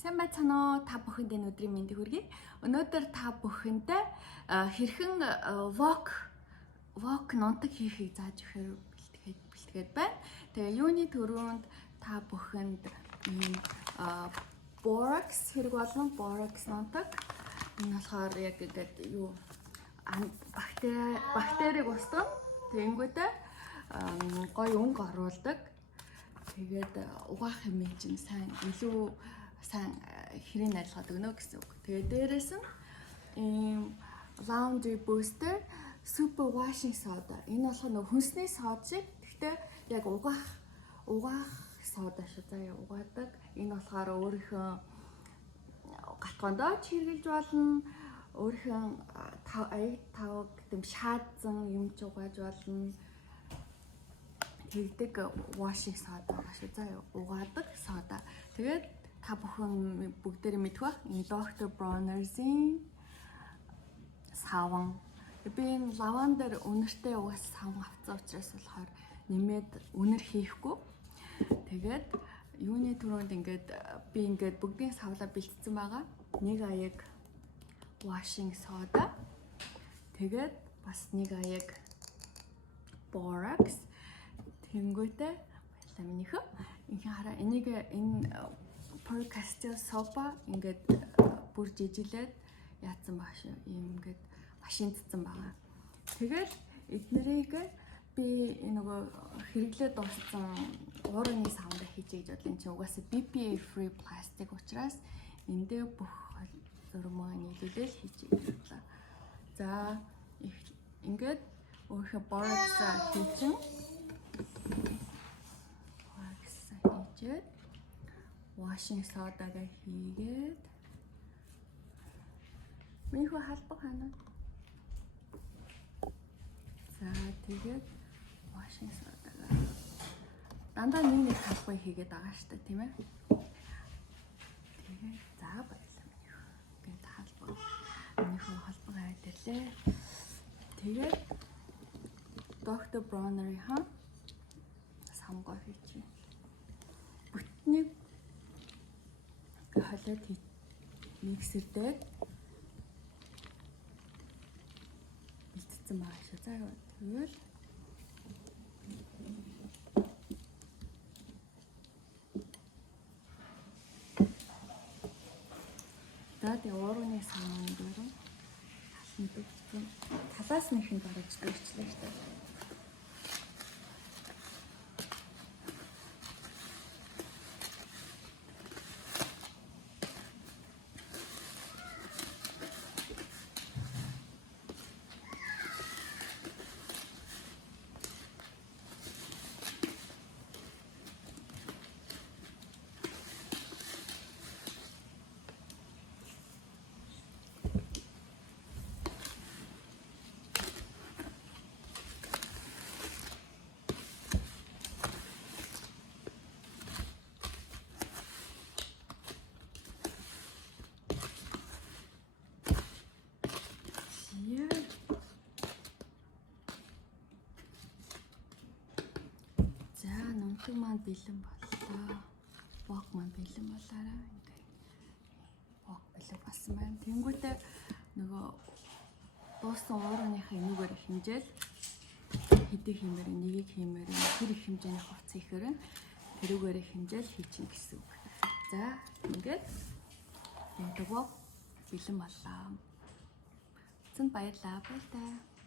Сайн байцгаана уу? Та бүхэнд энэ өдрийн мэндийг хүргэе. Өнөөдөр та бүхэнтэй хэрхэн walk нунтаг хийхийг зааж өгөхөөр бэлтгээд байна. Тэгээ юуны төрөнд та бүхэнд ийм borax хэрэг болон borax нунтаг энэ болохоор яг ингээд юу бактерийг устгах тэнгүүтээ гоё өнгө оруулдаг. Тэгээд угаах хэмээн чинь сайн илүү сайн хэрийг найдалгаад өгнө гэсэн үг. Тэгээд дээрэс нь ийм laundry booster super washing soda. Энэ болохоор нөх хүнсний сод шиг. Гэхдээ яг угаах сода шүү заяа угаадаг. Энэ болохоор өөрийнхөө галкондоо ч хэрглэж болно. Өөрийнхөө тав гэдэм шаадсан юм ч угааж болно. Тэгдэг washing soda байгаа шүү заяа угаадаг сода. Тэгээд та бүхэн бүгдээрээ мэдэх бах. Энэ Dr. Bronner's-ийн саван. Би энэ лавандер үнэртэй угаас саван авсан учраас болохоор нэмээд үнэр хийхгүй. Тэгээд юуны түрүүнд ингээд би ингээд бүгдийн савлаа бэлтцсэн байгаа. Нэг аяг washing soda. Тэгээд бас нэг аяг borax. Тэнгүүтээ баялаа минийхөө. Инхэн хараа энийг энэ Percastel sopa ингээд бүр жижилээд яатсан баг шүү. Ийм ингээд машиндцсан байгаа. Тэгээд эднэрийг би нөгөө хэрэглээд дууссан уурны савнд хийж гэж бодлоо. Энд чинь угаасаа BPA free plastic учраас эндээ бүх зурмаа нийлүүлээд хийж гэж бодлоо. За ингээд өөрийнхөө borax хийчин хийжээд washing soda-га хийгээд минийхөө халбаг хана. За тэгээд washing soda-га дандаа нэг халбаг хийгээд байгаа штэ тийм ээ. Тэгээд за баялаа минийхөө. Ингээд халбаг минийхөө халбаг хайдэлээ. Тэгээд Dr. Bronner-ийн самгой хийчих. Бүтнийг холиод миксердээ бэлтцсэн байгаа шүү. За тэгвэл тэгээ уурны саман дээр талаас нь ихэнд гараж дөрчлээ шүү дээ. Нунтаг маань бэлэн боллоо. Walk маань бэлэн болоорой. Ингээд walk бэлэн болсон байна. Тэнгүүтээ нөгөө дууссан уурныхаа энүүгээр хэмжээл хэдий хэмээр нэгийг хэмээр тэр их хэмжээний хувцас хийхээр тэрүүгээр хэмжээл хийчих гэсэн үг. За ингээд walk бэлэн боллоо. Эцэнд баярлалаа. Баярлалаа.